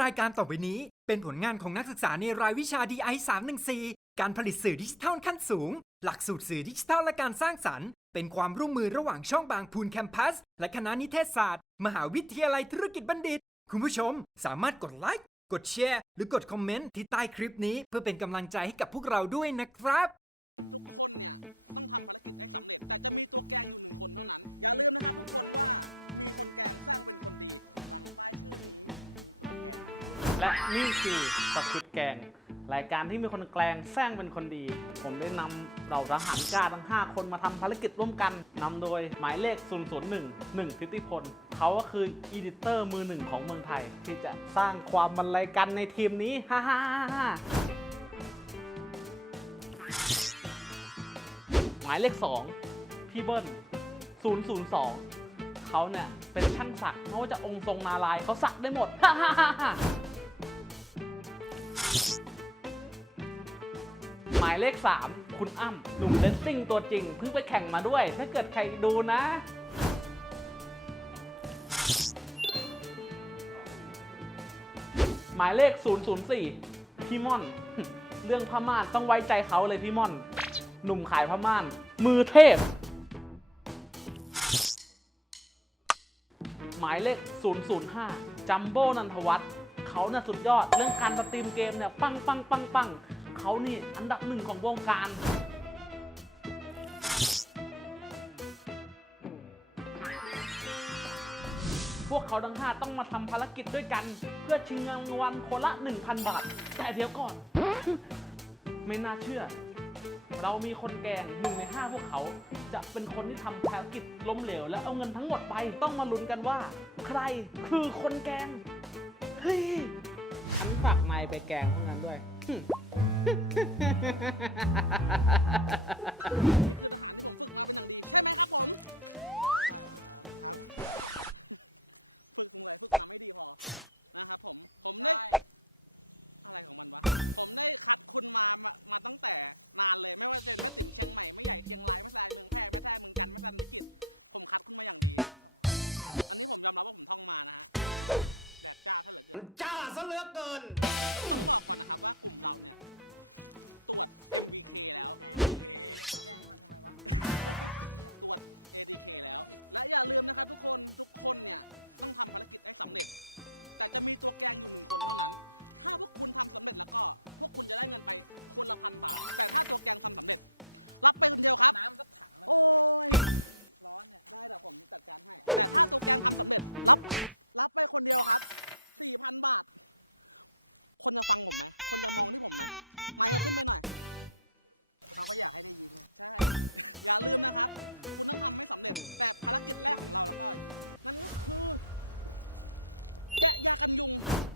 รายการต่อไปนี้เป็นผลงานของนักศึกษาในรายวิชา DI 314การผลิตสื่อดิจิทัลขั้นสูง หลักสูตรสื่อดิจิทัลและการสร้างสรรค์ เป็นความร่วมมือระหว่างช่องบางพูนแคมปัส และคณะนิเทศศาสตร์ มหาวิทยาลัยธุรกิจบัณฑิต คุณผู้ชมสามารถกดไลค์ กดแชร์ หรือกดคอมเมนต์ที่ใต้คลิปนี้ เพื่อเป็นกำลังใจให้กับพวกเราด้วยนะครับ และนี่คือสควิตแกง รายการที่มีคนแกล้งแซงเป็นคนดี ผมได้นำเหล่าทหารกล้าทั้ง 5 คนมาทำภารกิจร่วมกันนำโดยหมายเลข 001 1ทิติพล เขาก็คืออีดิเตอร์มือหนึ่งของเมืองไทย ที่จะสร้างความบรรลัยกันในทีมนี้ฮ่าฮ่าฮ่าหมายเลข 2 พี่เบิ้ล002 เขาเนี่ยเป็นช่างสักไม่ว่าจะองค์ทรงนารายเขาสักได้หมดฮ่าฮ่าฮ่า หมายเลข 3 คุณอ้ำหนุ่มเลสซิ่งตัวจริงเพิ่งไปแข่งมาด้วย ถ้าเกิดใครดูนะ หมายเลข 004 พี่ม่อน เรื่องผ้าม่านต้องไว้ใจเขาเลยพี่ม่อน หนุ่มขายผ้าม่าน มือเทพ หมายเลข 005 จัมโบ้นันทวัฒน์ เขาเนี่ยสุดยอด เรื่องการสตรีมเกมเนี่ยปังปังปังปังเขานี่อันดับหนึ่งของวงการพวกเขาทั้งห้าต้องมาทำภารกิจด้วยกัน เพื่อชิงเงินรางวัลคนละ 1,000 บาท แต่เดี๋ยวก่อน ไม่น่าเชื่อ เรามีคนแกงหนึ่งในห้าพวกเขา จะเป็นคนที่ทำภารกิจล้มเหลว และเอาเงินทั้งหมดไปต้องมาลุ้นกันว่า ใครคือคนแกง เฮ้ยฉันฝากนายไปแกงพวกนั้นด้วย เหลือเกิน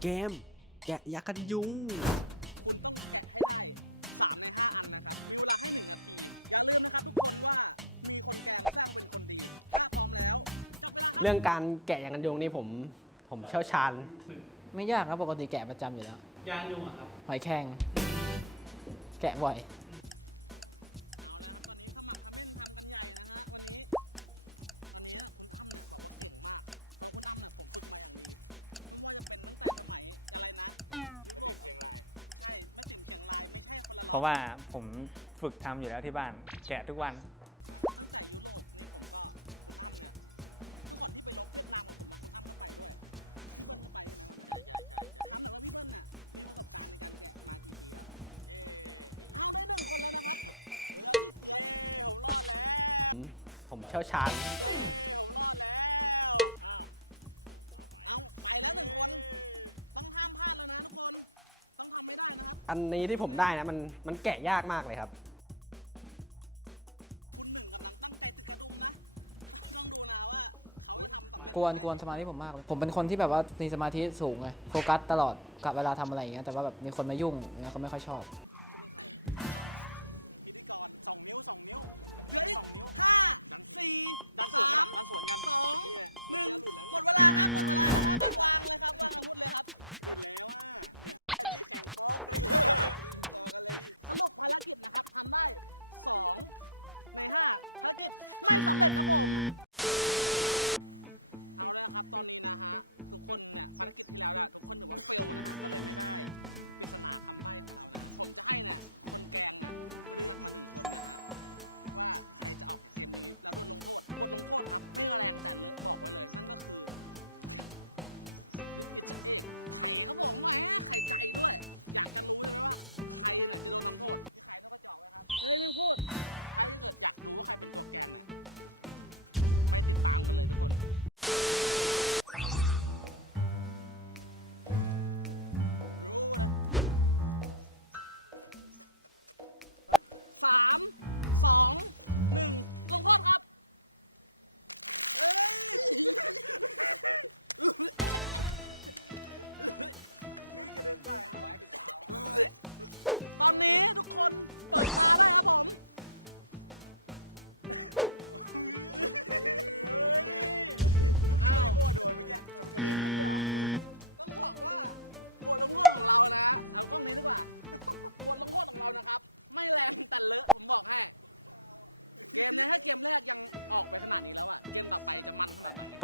เกม แกะยักษ์กันยุง เรื่องการแกะยักษ์กันยุงนี่ผม ผมเชี่ยวชาญ ไม่ยากครับปกติแกะประจำอยู่แล้ว ยางยุงอะครับ หอยแครงแกะบ่อย ว่าผมฝึกทำอยู่แล้วที่บ้าน แกะทุกวันผมเชี่ยวชาญ อันนี้ที่ผมได้นะมันมันแกะยากมากเลยครับ กวนกวนสมาธิผมมากเลยผมเป็นคนที่แบบว่ามีสมาธิสูงไงโฟกัสตลอดกับเวลาทำอะไรอย่างเงี้ยแต่ว่าแบบมีคนมายุ่งเนี่ยเขาไม่ค่อยชอบ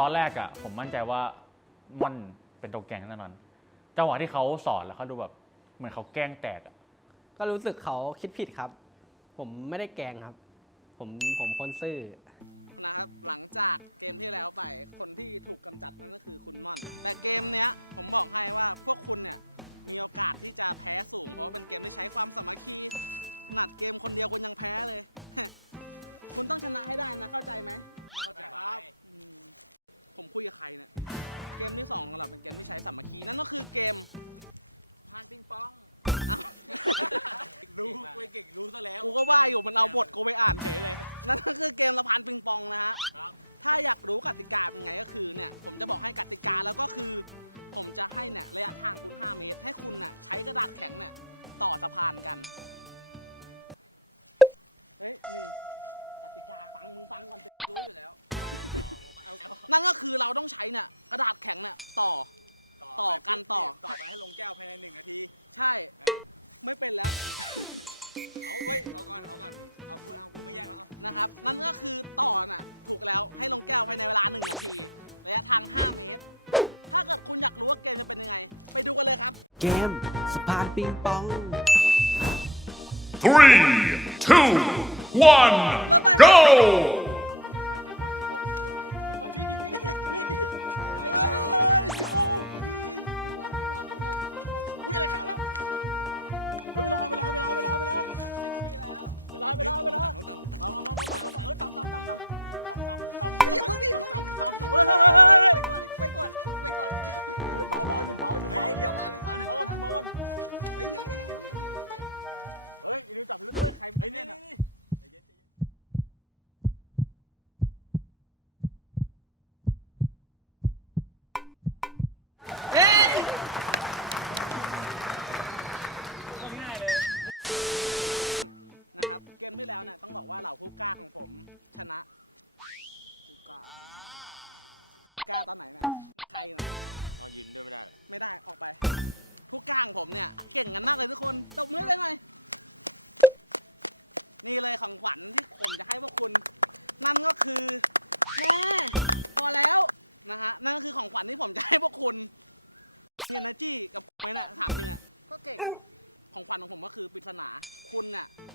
ตอนแรกอะผมมั่นใจว่าม่อนเป็นตัวแกงแน่นอนจังหวะที่เขาสอนแล้วเขาดูแบบเหมือนเขาแกล้งแตกอะก็รู้สึกเขาคิดผิดครับ ผมไม่ได้แกล้งครับ ผมผมคนซื่อ เกมสะพานปิงปอง Three, two, one, go!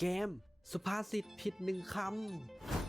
เกมสุภาษิตผิดหนึ่งคำ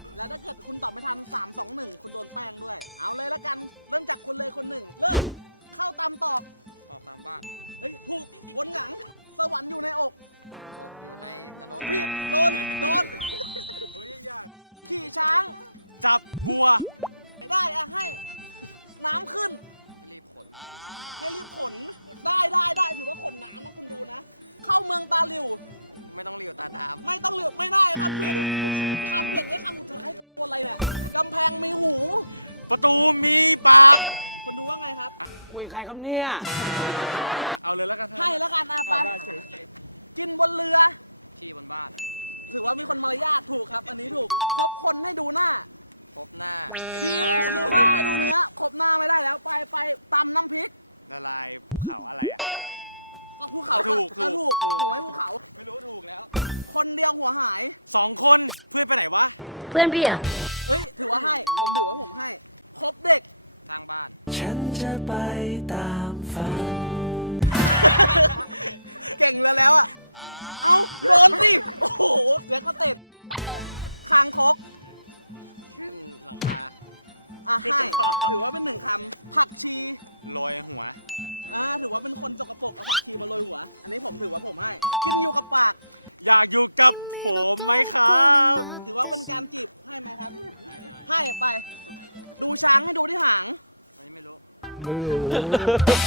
คุยใครครับเนี่ย เพื่อนพี่อะฉันจะ ไปตา 没有。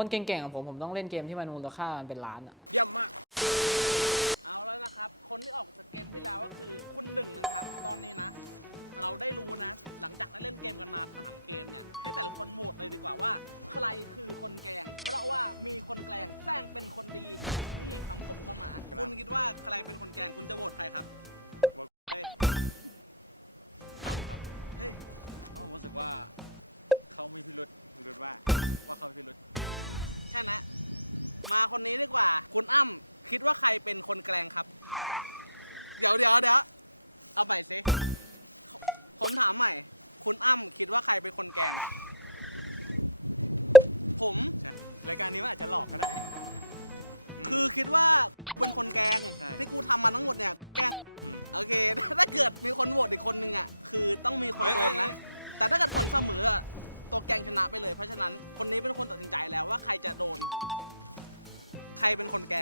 คนเก่งๆของผมผมต้องเล่นเกมที่มันมูลค่ามันเป็นล้านอะ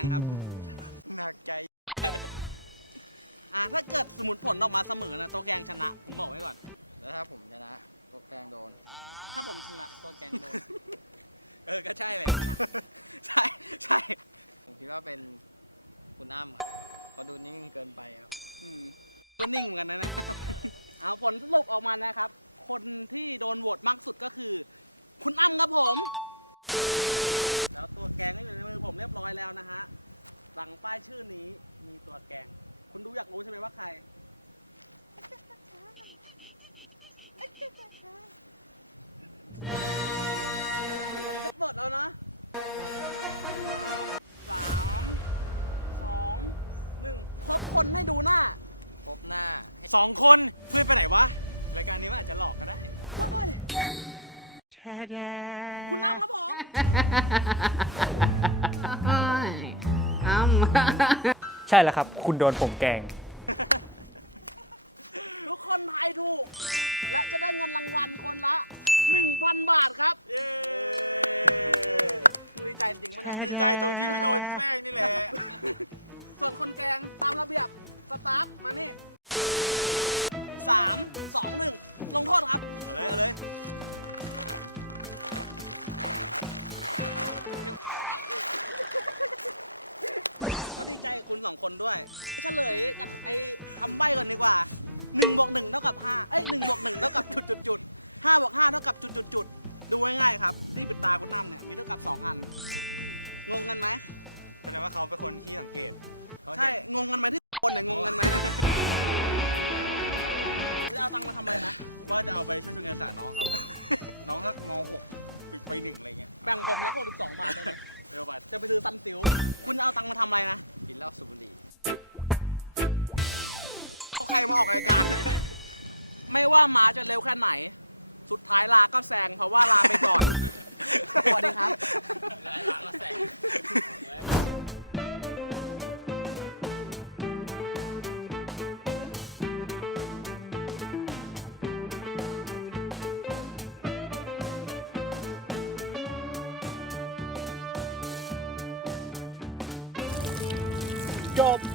mm. ใช่แล้วครับ คุณโดนผมแกล้งจ บ